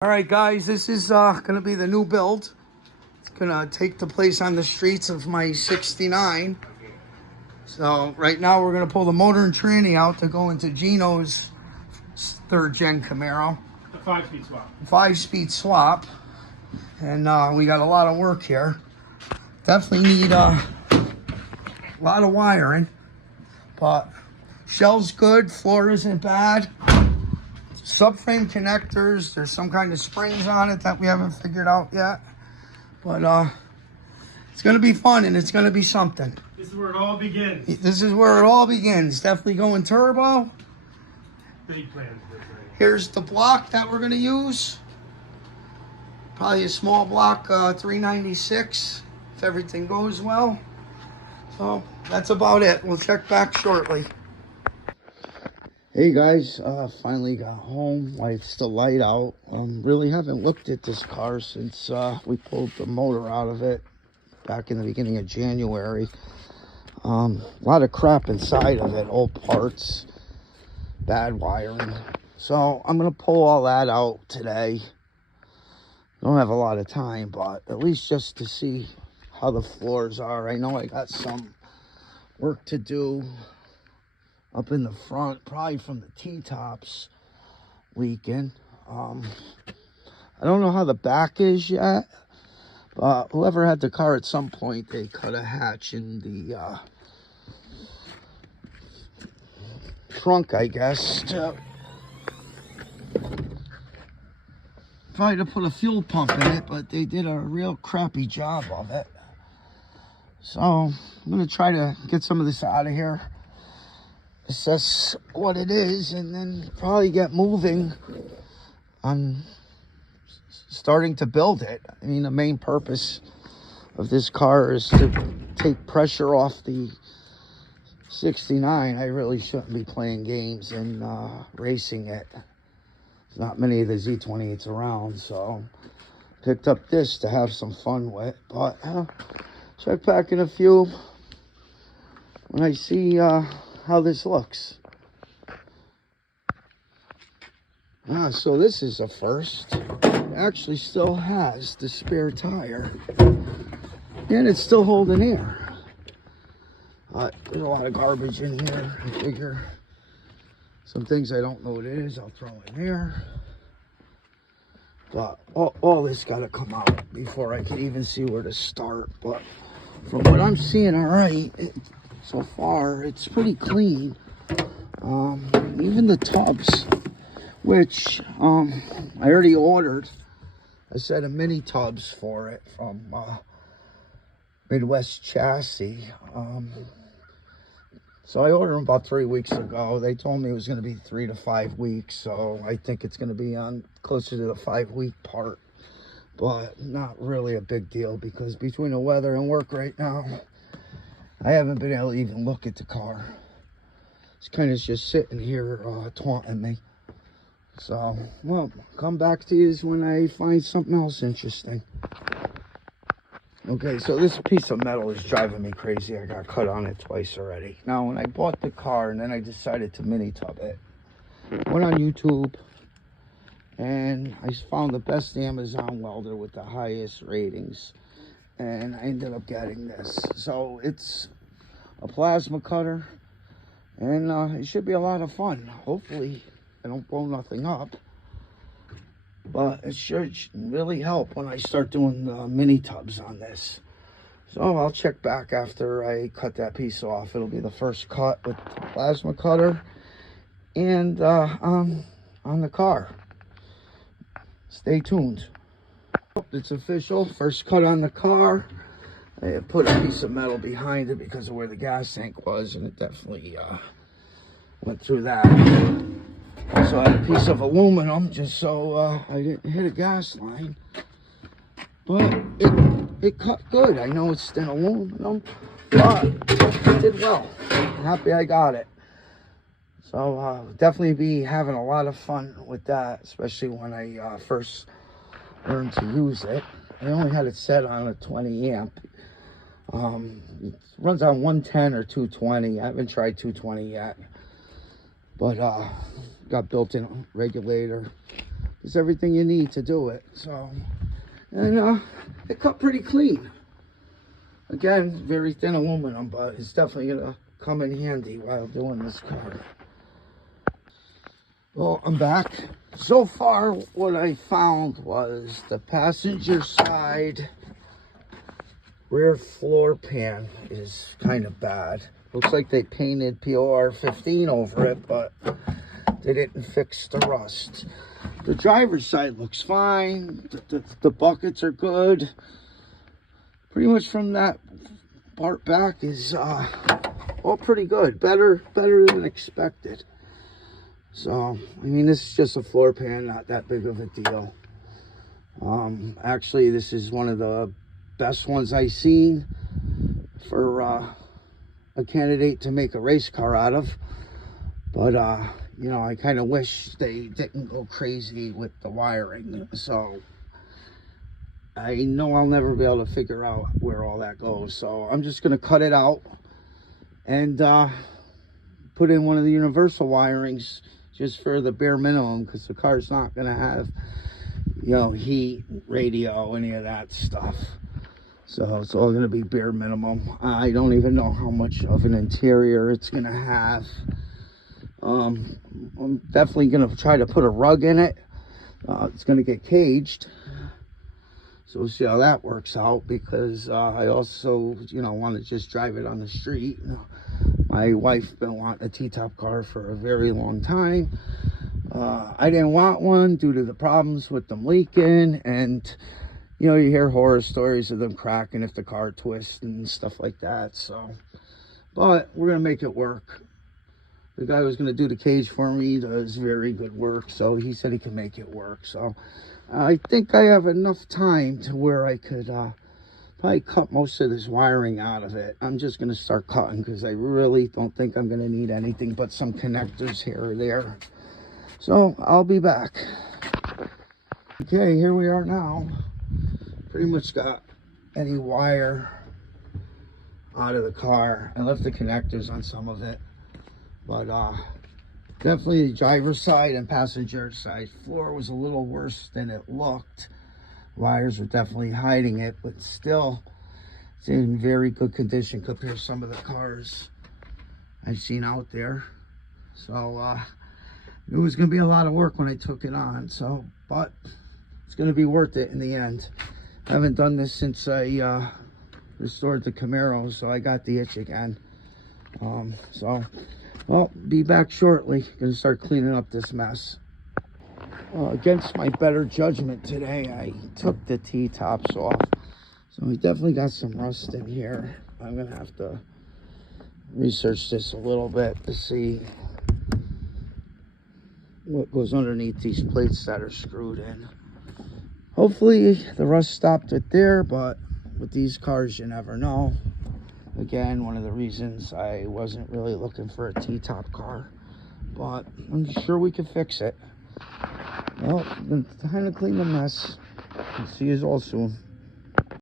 All right, guys, this is gonna be the new build. It's gonna take the place on the streets of my 69. So right now we're gonna pull the motor and tranny out to go into Gino's third gen Camaro. A 5-speed swap. 5-speed swap. And we got a lot of work here. Definitely need a lot of wiring, but shell's good, floor isn't bad. Subframe connectors, there's some kind of springs on it that we haven't figured out yet. But it's gonna be fun and it's gonna be something. This is where it all begins. This is where it all begins. Definitely going turbo. Big plans. Here's the block that we're gonna use. Probably a small block 396 if everything goes well. So that's about it. We'll check back shortly. Hey guys, finally got home. It's still light out. Really haven't looked at this car since we pulled the motor out of it back in the beginning of January. A lot of crap inside of it, old parts, bad wiring. So I'm gonna pull all that out today. Don't have a lot of time, but at least just to see how the floors are. I know I got some work to do up in the front, probably from the T-tops leaking. I don't know how the back is yet, but whoever had the car at some point, they cut a hatch in the trunk, I guess, probably to put a fuel pump in it, but they did a real crappy job of it. So I'm gonna try to get some of this out of here, assess what it is, and then probably get moving on starting to build it. I mean, the main purpose of this car is to take pressure off the 69. I really shouldn't be playing games and racing it. There's not many of the Z28s around, so picked up this to have some fun with. But check back in a few when I see how this looks. So this is a first. It actually still has the spare tire, and it's still holding air. There's a lot of garbage in here. I figure some things I don't know what it is, I'll throw in there. But all this got to come out before I can even see where to start. But from what I'm seeing, all right, so far it's pretty clean. Even the tubs, which I already ordered a set of mini tubs for it from Midwest Chassis. So I ordered them about 3 weeks ago. They told me it was going to be 3 to 5 weeks, so I think it's going to be on closer to the 5-week part. But not really a big deal, because between the weather and work right now, I haven't been able to even look at the car. It's kind of just sitting here taunting me. So, well, come back to you when I find something else interesting. Okay, so this piece of metal is driving me crazy. I got cut on it twice already. Now, when I bought the car and then I decided to mini tub it, went on YouTube and I found the best Amazon welder with the highest ratings, and I ended up getting this. So it's a plasma cutter, and it should be a lot of fun. Hopefully I don't blow nothing up, but it should really help when I start doing the mini tubs on this. So I'll check back after I cut that piece off. It'll be the first cut with the plasma cutter and on the car. Stay tuned. It's official. First cut on the car. I put a piece of metal behind it because of where the gas tank was, and it definitely went through that. So I had a piece of aluminum just so I didn't hit a gas line. But it cut good. I know it's thin aluminum, but it did well. I'm happy I got it. So definitely be having a lot of fun with that, especially when I first learned to use it. I only had it set on a 20 amp. It runs on 110 or 220. I haven't tried 220 yet. But got built-in regulator. It's everything you need to do it. So, and it cut pretty clean. Again, very thin aluminum, but it's definitely gonna come in handy while doing this car. Well, I'm back. So far, what I found was the passenger side rear floor pan is kind of bad. Looks like they painted POR 15 over it, but they didn't fix the rust. The driver's side looks fine. The buckets are good. Pretty much from that part back is all pretty good. Better than expected. So, I mean, this is just a floor pan, not that big of a deal. Actually, this is one of the best ones I've seen for a candidate to make a race car out of. But, you know, I kind of wish they didn't go crazy with the wiring. So, I know I'll never be able to figure out where all that goes. So, I'm just going to cut it out and put in one of the universal wirings just for the bare minimum, because the car's not going to have, you know, heat, radio, any of that stuff. So it's all going to be bare minimum. I don't even know how much of an interior it's going to have. I'm definitely going to try to put a rug in it. It's going to get caged. So we'll see how that works out, because I also, you know, want to just drive it on the street. My wife's been wanting a T-top car for a very long time. I didn't want one due to the problems with them leaking, and you know, you hear horror stories of them cracking if the car twists and stuff like that. So, but we're gonna make it work. The guy who was gonna do the cage for me does very good work, so he said he can make it work. So I think I have enough time to where I could probably cut most of this wiring out of it. I'm just going to start cutting, because I really don't think I'm going to need anything but some connectors here or there. So I'll be back. Okay, here we are now. Pretty much got any wire out of the car. I left the connectors on some of it. But definitely the driver's side and passenger side floor was a little worse than it looked. Wires were definitely hiding it, but still it's in very good condition compared to some of the cars I've seen out there. So it was going to be a lot of work when I took it on, so but it's going to be worth it in the end. I haven't done this since I restored the Camaro, so I got the itch again. So well, be back shortly. Gonna start cleaning up this mess. Against my better judgment today, I took the T-tops off. So we definitely got some rust in here. I'm going to have to research this a little bit to see what goes underneath these plates that are screwed in. Hopefully the rust stopped it there, but with these cars, you never know. Again, one of the reasons I wasn't really looking for a T-top car. But I'm sure we can fix it. Well, it's time to clean the mess. See you all soon.